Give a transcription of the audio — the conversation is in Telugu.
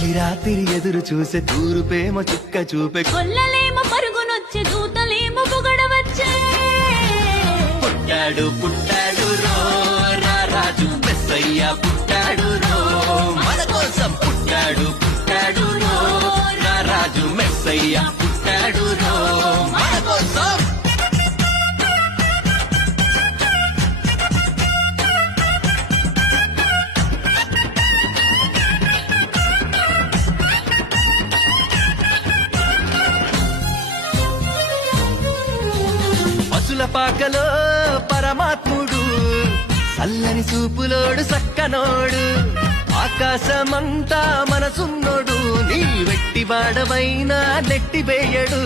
తొలి రాత్రి ఎదురు చూసే తూరుపేమో చుక్క చూపే కొల్లలేమో పరుగునొచ్చే దూతలేమో పొగడవచ్చే పుట్టాడు పుట్టాడు రో రారాజు మెస్సయ్య పుట్టాడు రో మన కోసం పుట్టాడు పుట్టాడు రో రారాజు మెస్సయ్య పుట్టాడు రో మన కోసం. పసుల పాకలో పరమాత్ముడు చల్లని చూపులోడు సక్కనోడు ఆకాశమంతా మనసున్నోడు నీ వెట్టి బాడమైనా నెట్టివేయడు.